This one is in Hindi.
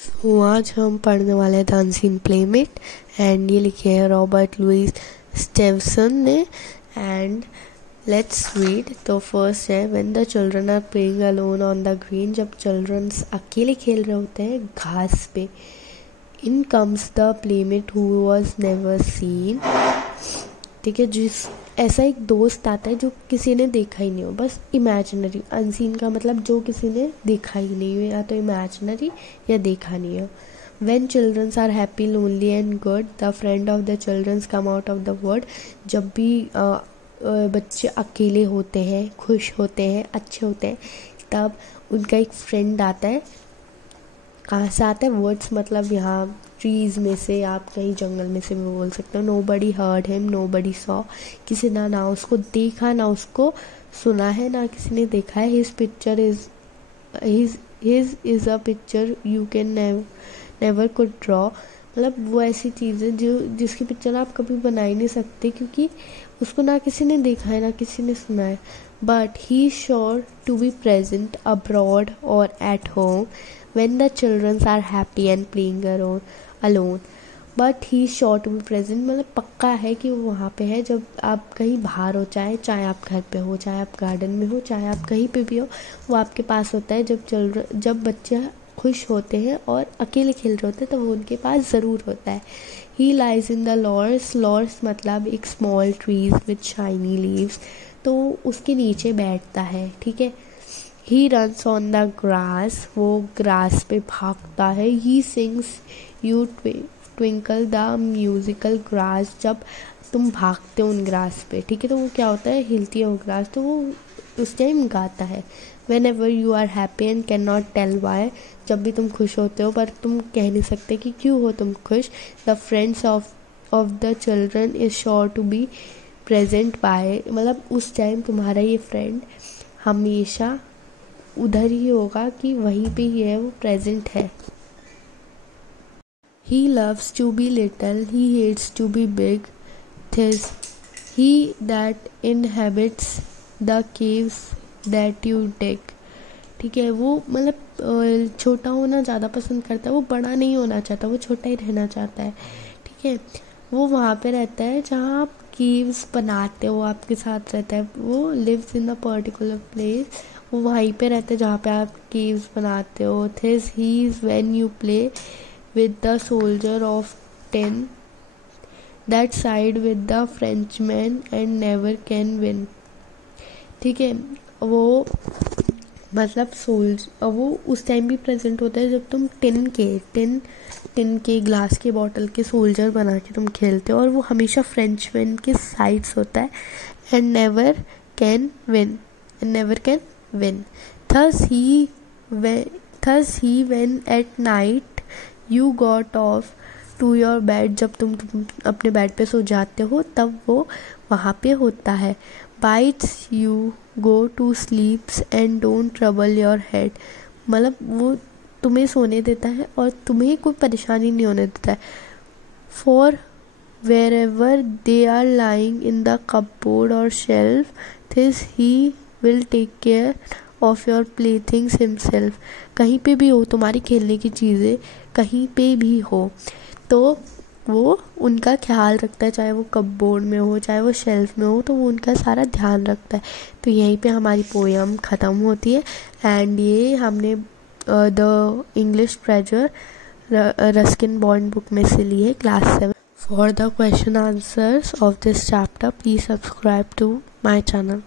आज हम पढ़ने वाले हैं द अनसीन प्लेमेट एंड ये लिखे है रॉबर्ट लुइस स्टेवसन ने। And let's read. तो फर्स्ट है when the children are playing alone on the green, जब चिल्ड्रंस अकेले खेल रहे होते हैं घास पे। In comes the playmate who was never seen. ठीक है, जिस ऐसा एक दोस्त आता है जो किसी ने देखा ही नहीं हो, बस इमेजिनरी। अनसीन का मतलब जो किसी ने देखा ही नहीं हो, या तो इमेजिनरी या देखा नहीं हो। When children are happy, lonely and good, the friend of the children come out of the world। जब भी बच्चे अकेले होते हैं, खुश होते हैं, अच्छे होते हैं, तब उनका एक फ्रेंड आता है। कहाँ से आता है? वर्ड्स मतलब यहाँ ट्रीज में से, आप कहीं जंगल में से भी बोल सकते हो। Nobody heard him, nobody saw. किसी ना उसको देखा, ना उसको सुना है, ना किसी ने देखा है। His picture is a picture you can never could draw. मतलब वो ऐसी चीज़ है जिसकी पिक्चर आप कभी बना ही नहीं सकते, क्योंकि उसको ना किसी ने देखा है, ना किसी ने सुना है। But he is sure to be present abroad और at home when the children are happy and playing alone। but he is sure to be present, मतलब पक्का है कि वो वहाँ पे है जब आप कहीं बाहर हो, चाहे आप घर पे हो, चाहे आप गार्डन में हो, चाहे आप कहीं पे भी हो, वो आपके पास होता है। जब बच्चे खुश होते हैं और अकेले खेल रहे होते हैं, तो वो उनके पास ज़रूर होता है। ही लाइज इन द लॉर्स मतलब एक small trees with shiny leaves, तो उसके नीचे बैठता है। ठीक है। He runs on the grass, वो ग्रास पे भागता है। He sings you twinkle the musical grass, जब तुम भागते हो उन ग्रास पे। ठीक है, तो वो क्या होता है, हिलती है वो ग्रास, तो वो उस टाइम गाता है। Whenever you are happy and can not tell why, जब भी तुम खुश होते हो पर तुम कह नहीं सकते कि क्यों हो तुम खुश। The friends of the children is sure to be present by, मतलब उस टाइम तुम्हारा ये फ्रेंड हमेशा उधर ही होगा, कि वहीं पे ही है, वो प्रेजेंट है। He loves to be little, he hates to be big, 'tis he that inhabits the caves that you dig। ठीक है, वो मतलब छोटा होना ज़्यादा पसंद करता है, वो बड़ा नहीं होना चाहता, वो छोटा ही रहना चाहता है। ठीक है, वो वहाँ पे रहता है जहाँ आप केव्स बनाते हो, आपके साथ रहता है। वो lives in a particular place, वो वहीं पे रहते हैं जहाँ पे आप केव्स बनाते हो। This he is when you play with the soldier of 10 that side with the Frenchman and never can win. ठीक है, वो मतलब वो उस टाइम भी प्रेजेंट होता है जब तुम टिन के ग्लास के बॉटल के सोल्जर बना के तुम खेलते हो, और वो हमेशा फ्रेंचमैन के साइड्स होता है। And never can win। Thus he when at night you got off to your bed, जब तुम अपने बेड पे सो जाते हो, तब वो वहाँ पे होता है। Bites you go to sleep and don't trouble your head, मतलब वो तुम्हें सोने देता है और तुम्हें कोई परेशानी नहीं होने देता है। For wherever they are lying in the cupboard or shelf, this he will take care of your playthings himself। कहीं पे भी हो, तुम्हारी खेलने की चीज़ें कहीं पे भी हो, तो वो उनका ख्याल रखता है, चाहे वो कपबोर्ड में हो, चाहे वो शेल्फ में हो, तो वो उनका सारा ध्यान रखता है। तो यहीं पे हमारी पोयम ख़त्म होती है। एंड ये हमने the English treasure Ruskin Bond book में से ली है, class 7। For the question answers of this chapter please subscribe to my channel.